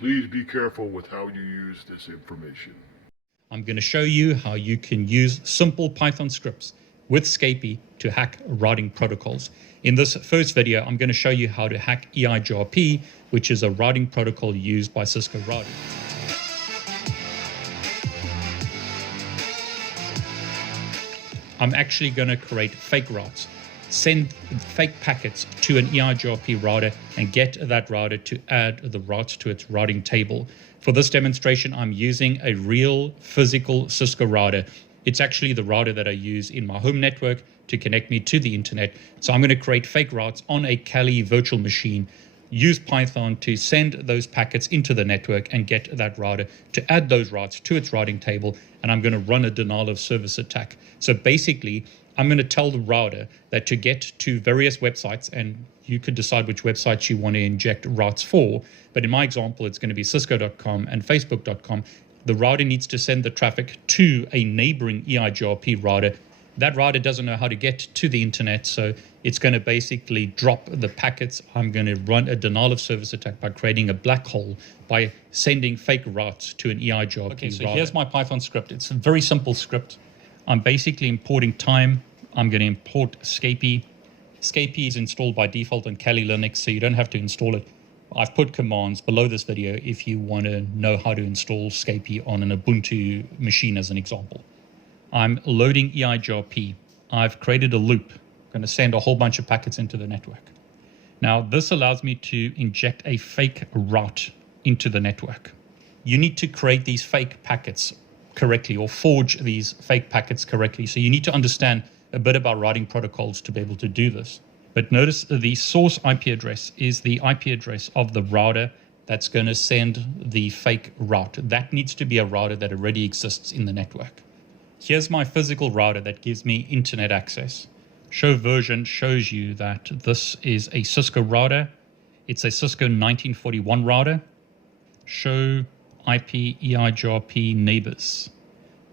Please be careful with how you use this information. I'm going to show you how you can use simple Python scripts with Scapy to hack routing protocols. In this first video, I'm going to show you how to hack EIGRP, which is a routing protocol used by Cisco routers. I'm actually going to create fake routes, send fake packets to an EIGRP router and get that router to add the routes to its routing table. For this demonstration, I'm using a real physical Cisco router. It's actually the router that I use in my home network to connect me to the internet. So I'm going to create fake routes on a Kali virtual machine, use Python to send those packets into the network and get that router to add those routes to its routing table. And I'm going to run a denial of service attack. So basically, I'm going to tell the router that to get to various websites, and you could decide which websites you want to inject routes for. But in my example, it's going to be cisco.com and facebook.com. The router needs to send the traffic to a neighboring EIGRP router. That router doesn't know how to get to the internet, so it's going to basically drop the packets. I'm going to run a denial of service attack by creating a black hole by sending fake routes to an EIGRP Okay, so router. here's my Python script. It's a very simple script. I'm basically importing time. I'm going to import Scapy. Scapy is installed by default on Kali Linux, so you don't have to install it. I've put commands below this video if you want to know how to install Scapy on an Ubuntu machine as an example. I'm loading EIGRP. I've created a loop. I'm going to send a whole bunch of packets into the network. Now, this allows me to inject a fake route into the network. You need to create these fake packets correctly or forge these fake packets correctly. So you need to understand a bit about routing protocols to be able to do this. But notice the source IP address is the IP address of the router that's going to send the fake route. That needs to be a router that already exists in the network. Here's my physical router that gives me internet access. Show version shows you that this is a Cisco router. It's a Cisco 1941 router. Show IP EIGRP neighbors.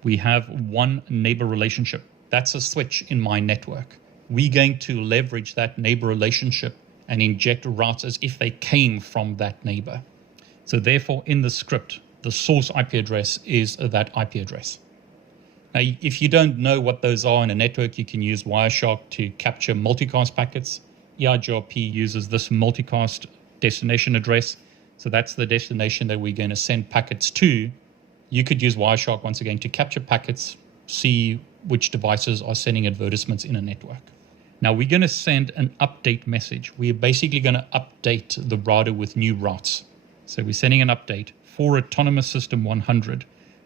We have one neighbor relationship. That's a switch in my network. We're going to leverage that neighbor relationship and inject routes as if they came from that neighbor. So therefore, in the script, the source IP address is that IP address. Now, if you don't know what those are in a network, you can use Wireshark to capture multicast packets. EIGRP uses this multicast destination address. So that's the destination that we're going to send packets to. You could use Wireshark once again to capture packets, see which devices are sending advertisements in a network. Now we're going to send an update message. We're basically going to update the router with new routes. So we're sending an update for Autonomous System 100.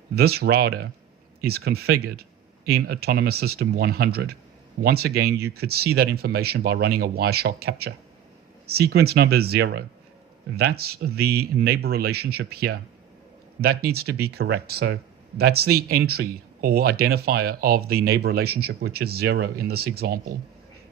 This router is configured in Autonomous System 100. Once again, you could see that information by running a Wireshark capture. Sequence number 0. That's the neighbor relationship here. That needs to be correct. So that's the entry or identifier of the neighbor relationship, which is 0 in this example.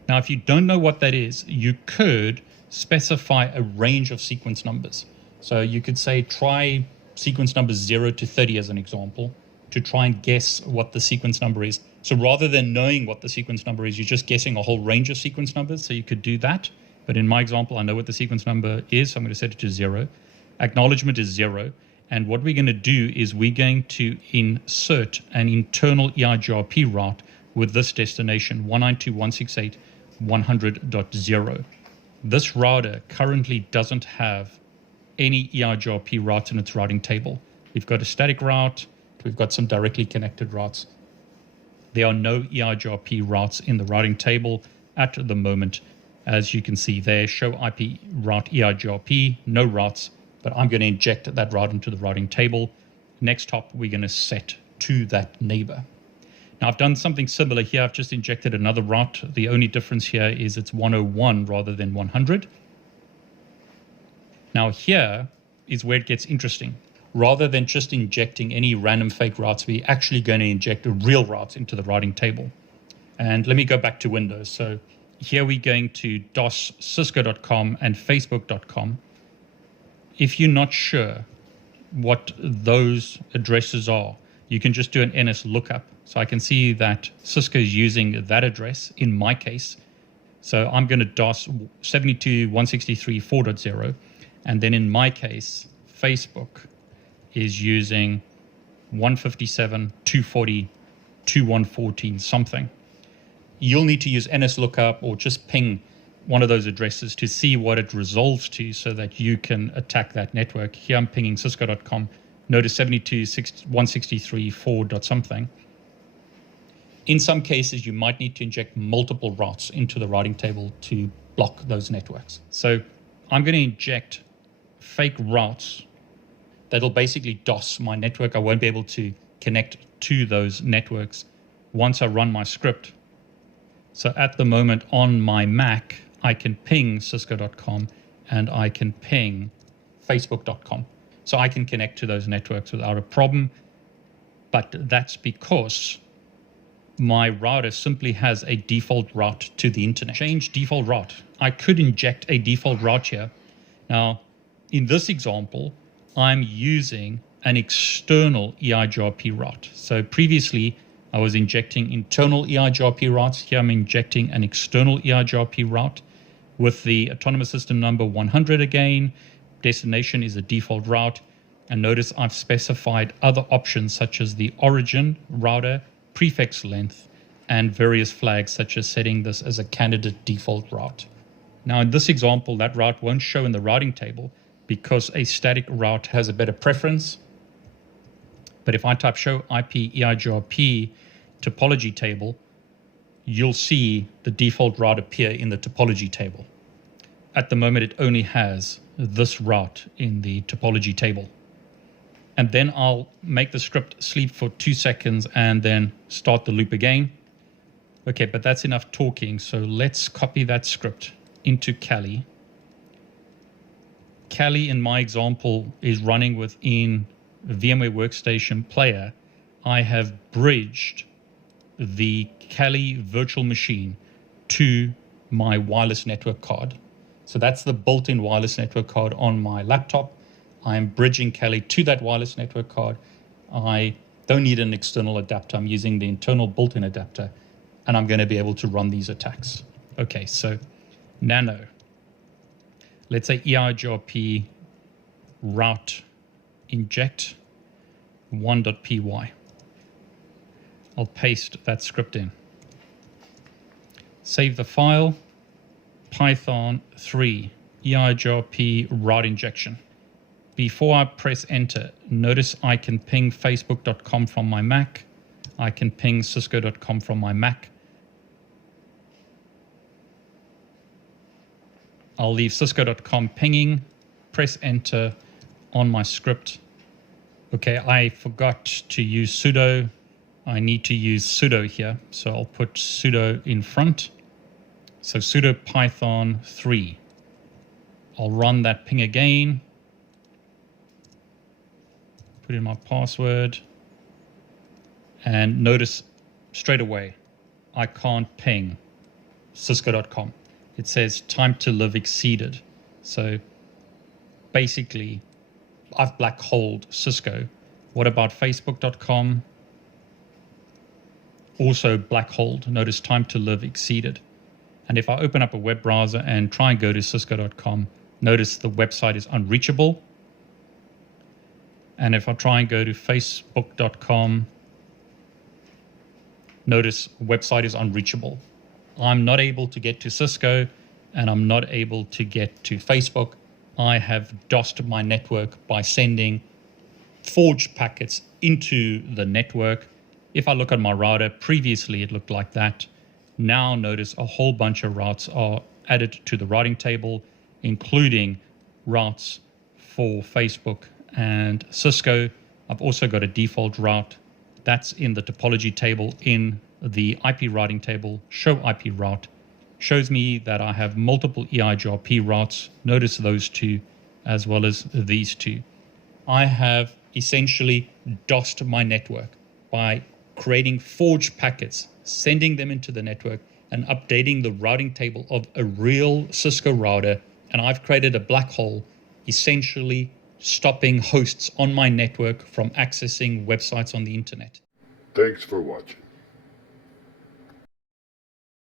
Now, if you don't know what that is, you could specify a range of sequence numbers. So you could say try sequence numbers 0 to 30 as an example to try and guess what the sequence number is. So rather than knowing what the sequence number is, you're just guessing a whole range of sequence numbers. So you could do that. But in my example, I know what the sequence number is, so I'm going to set it to 0. Acknowledgement is 0. And what we're going to do is we're going to insert an internal EIGRP route with this destination, 192.168.100.0. This router currently doesn't have any EIGRP routes in its routing table. We've got a static route. We've got some directly connected routes. There are no EIGRP routes in the routing table at the moment. As you can see there, show IP route EIGRP, no routes, but I'm going to inject that route into the routing table. Next hop, we're going to set to that neighbor. Now, I've done something similar here. I've just injected another route. The only difference here is it's 101 rather than 100. Now, here is where it gets interesting. Rather than just injecting any random fake routes, we're actually going to inject real routes into the routing table. And let me go back to Windows. So here we're going to DOS Cisco.com and Facebook.com. If you're not sure what those addresses are, you can just do an NS lookup. So I can see that Cisco is using that address in my case. So I'm going to DOS 72.163.4.0. And then in my case, Facebook is using 157.240.2114 something. You'll need to use NSLOOKUP or just ping one of those addresses to see what it resolves to so that you can attack that network. Here I'm pinging cisco.com. Notice 72.163.4. something. In some cases, you might need to inject multiple routes into the routing table to block those networks. So I'm going to inject fake routes that'll basically DOS my network. I won't be able to connect to those networks once I run my script. So at the moment on my Mac, I can ping cisco.com and I can ping facebook.com. So I can connect to those networks without a problem. But that's because my router simply has a default route to the internet. Change default route. I could inject a default route here. Now, in this example, I'm using an external EIGRP route. So previously, I was injecting internal EIGRP routes. Here I'm injecting an external EIGRP route with the autonomous system number 100 again. Destination is a default route. And notice I've specified other options such as the origin router, prefix length, and various flags such as setting this as a candidate default route. Now in this example, that route won't show in the routing table because a static route has a better preference. But if I type show IP EIGRP topology table, you'll see the default route appear in the topology table. At the moment, it only has this route in the topology table. And then I'll make the script sleep for 2 seconds and then start the loop again. Okay, but that's enough talking. So let's copy that script into Kali. Kali, in my example, is running within VMware Workstation Player. I have bridged the Kali virtual machine to my wireless network card. So that's the built-in wireless network card on my laptop. I'm bridging Kali to that wireless network card. I don't need an external adapter. I'm using the internal built-in adapter, and I'm going to be able to run these attacks. Okay, so nano. Let's say EIGRP route inject 1.py. I'll paste that script in. Save the file. Python 3 EIGRP route injection. Before I press enter, notice I can ping facebook.com from my Mac. I can ping cisco.com from my Mac. I'll leave cisco.com pinging, press enter on my script. Okay, I forgot to use sudo. I need to use sudo here, so I'll put sudo in front. So sudo python 3. I'll run that ping again. Put in my password. And notice straight away, I can't ping cisco.com. It says time to live exceeded. So basically, I've black holed Cisco. What about facebook.com? Also black holed. Notice time to live exceeded. And if I open up a web browser and try and go to cisco.com, notice the website is unreachable. And if I try and go to facebook.com, notice website is unreachable. I'm not able to get to Cisco and I'm not able to get to Facebook. I have DOSed my network by sending forged packets into the network. If I look at my router, previously it looked like that. Now notice a whole bunch of routes are added to the routing table, including routes for Facebook and Cisco. I've also got a default route that's in the topology table in the IP routing table. Show IP route shows me that I have multiple EIGRP routes. Notice those two as well as these two. I have essentially DOSed my network by creating forged packets, sending them into the network and updating the routing table of a real Cisco router. And I've created a black hole, essentially stopping hosts on my network from accessing websites on the internet. Thanks for watching.